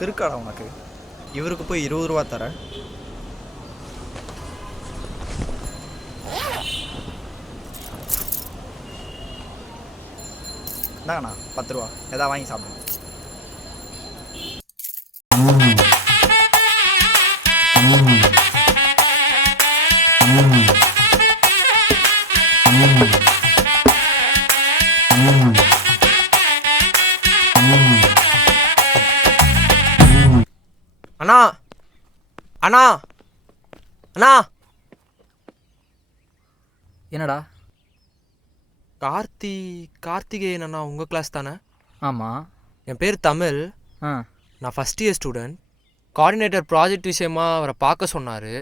கிறுக்காடா உனக்கு? இவருக்கு போய் 20 ரூபா தர. இந்தாங்கண்ணா 10 ரூபா, எதாவது வாங்கி சாப்பிடுங்க. அண்ணா அண்ணா அண்ணா, என்னடா? கார்த்திகேயன் அண்ணா உங்கள் கிளாஸ் தானே? ஆமாம். என் பேர் தமிழ். நான் first year student. Coordinator project விஷயமா அவரை பார்க்க சொன்னார்.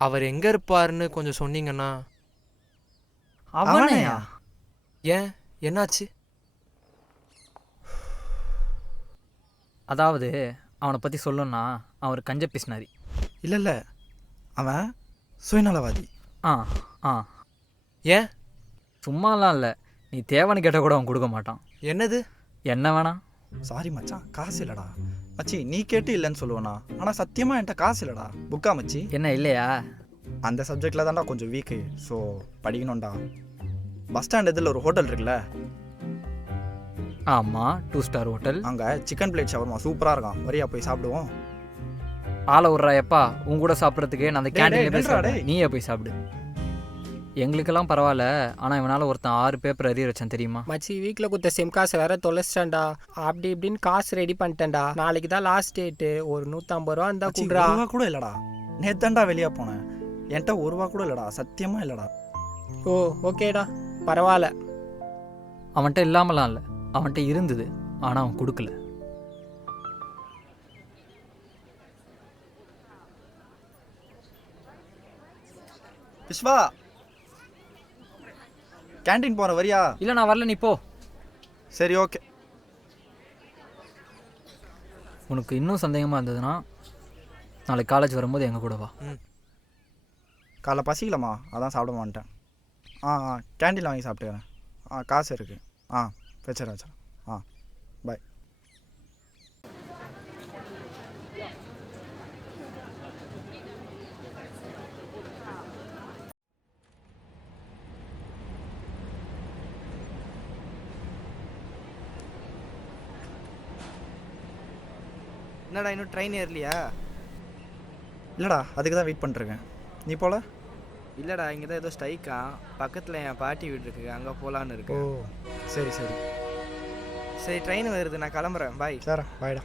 அவர் எங்கே இருப்பாருன்னு கொஞ்சம் சொன்னீங்கண்ணா. அவனையா? ஏன், என்னாச்சு? அதாவது அவனை பற்றி சொல்லணும்னா அவர் கஞ்ச பிஸ்னாரி. இல்லை அவன் சுயநலவாதி. ஆ ஆ ஏன்? சும்மாலாம் இல்லை, நீ தேவைன்னு கேட்டால் கூட அவன் கொடுக்க மாட்டான். என்னது? என்ன வேணா? சாரி மச்சான், காசு இல்லைடா. மச்சி நீ கேட்டு இல்லைன்னு சொல்லுவேண்ணா, ஆனால் சத்தியமாக என்கிட்ட காசு இல்லைடா. புக்கா மச்சி? என்ன இல்லையா? அந்த சப்ஜெக்டில் தான்டா கொஞ்சம் வீக்கு, ஸோ படிக்கணும்டா. பஸ் ஸ்டாண்ட் இதில் ஒரு ஹோட்டல் இருக்குல்ல? ஆமாம், 2 ஸ்டார் ஹோட்டல். அங்கே சிக்கன் பிளேட் ஷவர்மா சூப்பராக இருக்கான், வரியா போய் சாப்பிடுவோம்? ஆளை விட்றா எப்பா, உன் கூட சாப்பிட்றதுக்கு நான் அந்த கேண்டீனில் போய் நில்றா சாப்பிடுறேன், நீயே போய் சாப்பிடு. எங்களுக்கெல்லாம் பரவாயில்ல, ஆனால் இவனால் ஒருத்தன் 6 பேப்பர் அரியர் வச்சான் தெரியுமா? மச்சி வீட்டில் கொடுத்த சிம் காசை வேற தொலைச்சிட்டேன்டா. அப்படி இப்படின்னு காசு ரெடி பண்ணிட்டேன்டா. நாளைக்கு தான் லாஸ்ட் டேட்டு. ஒரு 150 ரூபா இருந்தால் மச்சி, கூடுறா. 1 ரூபா கூட இல்லைடா. நேத்தாண்டா வெளியே போனேன், என்கிட்ட 1 ரூபா கூட இல்லைடா, சத்தியமாக இல்லைடா. ஓ ஓகேடா, பரவாயில்ல. அவன்கிட்ட இல்லாமலாம் இல்லை, அவன்கிட்ட இருந்தது, ஆனால் அவன் கொடுக்கல. விஸ்வா, கேண்டீன் போகிற வரியா? இல்லை நான் வரல, நீ போ. சரி ஓகே. உனக்கு இன்னும் சந்தேகமாக இருந்ததுன்னா நாளைக்கு காலேஜ் வரும்போது எங்கள் கூட வா. காலைல பசிக்கலம்மா, அதான் சாப்பிட மாட்டேன். கேண்டீனில் வாங்கி சாப்பிட்டுக்கிறேன். காசு இருக்குது. வச்சிடறேன். பாய். என்னடா இன்னும் ட்ரெயின் ஏறலையா? இல்லைடா, அதுக்கு தான் வெயிட் பண்ணிருக்கேன். நீ போல? இல்லைடா, இங்கே தான் ஏதோ ஸ்ட்ரைக்கா. பக்கத்தில் என் பாட்டி வீடு இருக்குது, அங்கே போகலான்னு இருக்கு. ஓ சரி சரி சரி, ட்ரெயின் வருது, நான் கிளம்புறேன். பாய். சார் பாய்டா.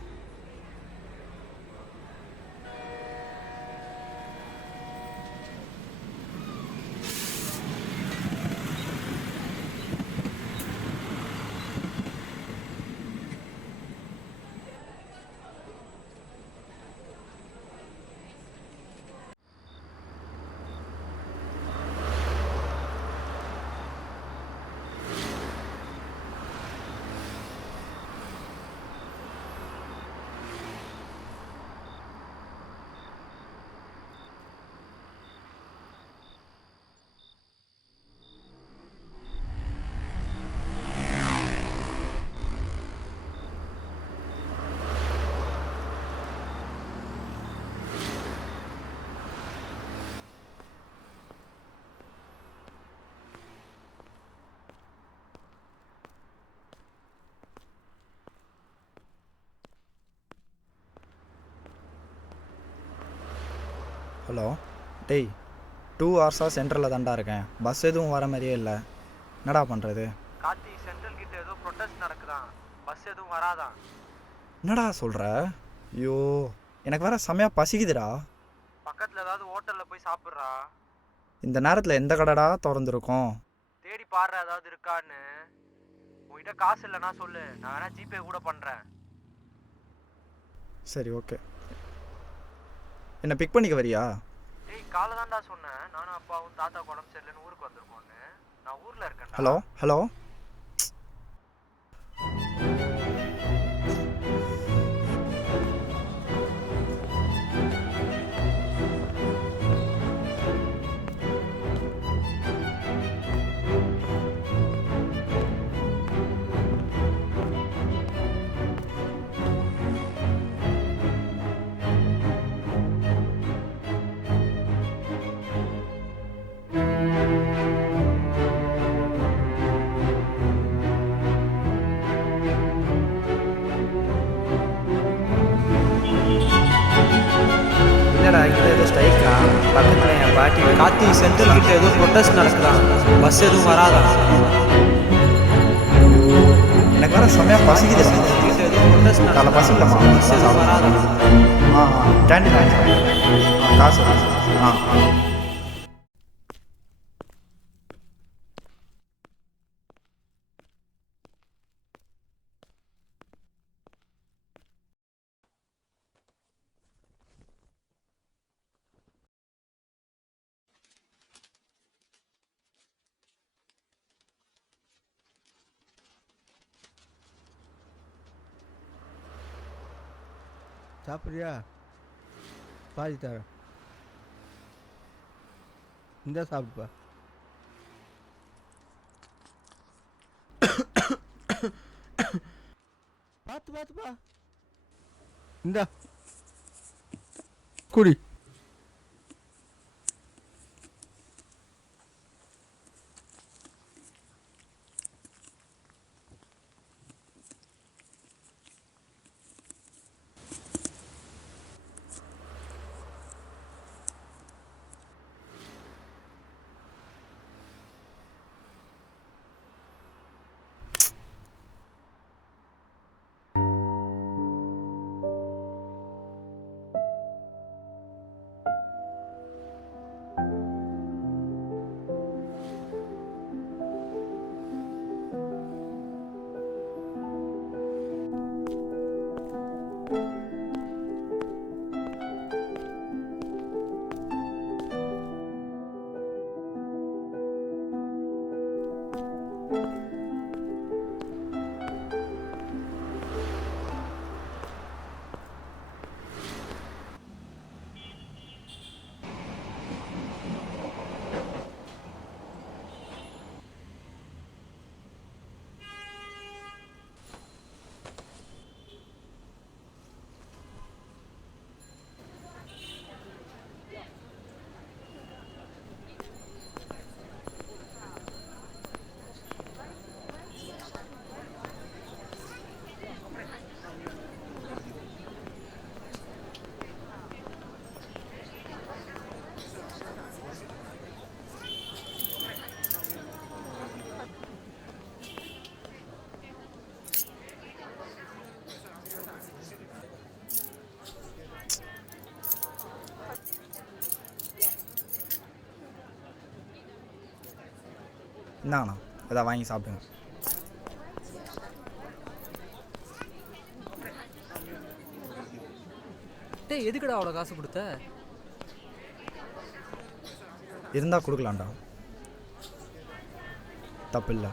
ஹலோ டேய், 2 ஹவர்ஸாக சென்ட்ரலில் தான்டா இருக்கேன். பஸ் எதுவும் வர மாதிரியே இல்லை. என்னடா பண்ணுறது? கார்த்தி, சென்ட்ரல் கிட்ட ஏதோ ப்ரொட்டஸ்ட் நடக்குதான், பஸ் எதுவும் வராதான். என்னடா சொல்கிற? ஐயோ, எனக்கு வேற செமையாக பசிக்குதுடா. பக்கத்தில் ஏதாவது ஹோட்டலில் போய் சாப்பிட்றா. இந்த நேரத்தில் எந்த கடைடா திறந்துருக்கோம்? தேடி பாடுற ஏதாவது இருக்கான்னு. உங்ககிட்ட காசு இல்லைன்னா சொல்லு, நான் வேணா ஜிபே கூட பண்ணுறேன். சரி ஓகே. என்ன பிக் பண்ணிக்க வரியா? டேய், காலை தான்டா சொன்னேன், நானும் அப்பாவும் தாத்தா உடம்பு சரியில்லைன்னு ஊருக்கு வந்திருக்கோன்னு. நான் ஊரில் இருக்கேன். ஹலோ கார்த்தி சென்ட்ரல் கிட்ட ஏதோ ப்ரொட்டஸ்ட் நடக்குதான், பஸ் எதுவும் வராதா? எனக்கு வேற செம்மையாக பசிக்குது. கிட்ட ஏதோ ப்ரொட்டஸ்ட் காலை பசிக்கலாமா? பஸ் எதுவும் வராதா? கேண்டீன் காசு ஆ சாப்பிட்றியா? பாதி தரேன். இந்த சாப்பிடுப்பா. பார்த்துப்பா. இந்தா குடி. இந்தாங்கண்ணா, எதாவது வாங்கி சாப்பிடுங்க. டேய் எதுக்குடா அவ்வளோ காசு கொடுத்த? இருந்தால் கொடுக்கலாம்டா, தப்பு இல்லை.